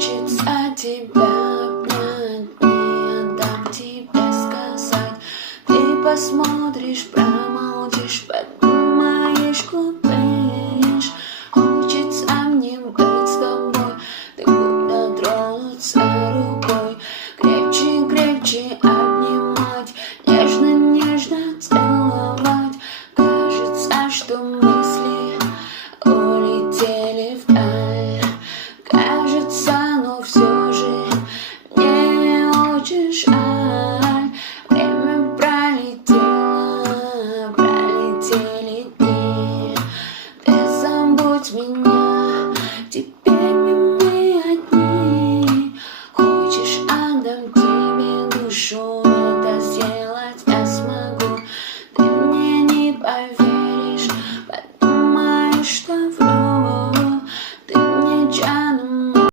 хочется тебя обнять, не отдам тебе сказать. Ты посмотришь, промолчишь, подумаешь, куда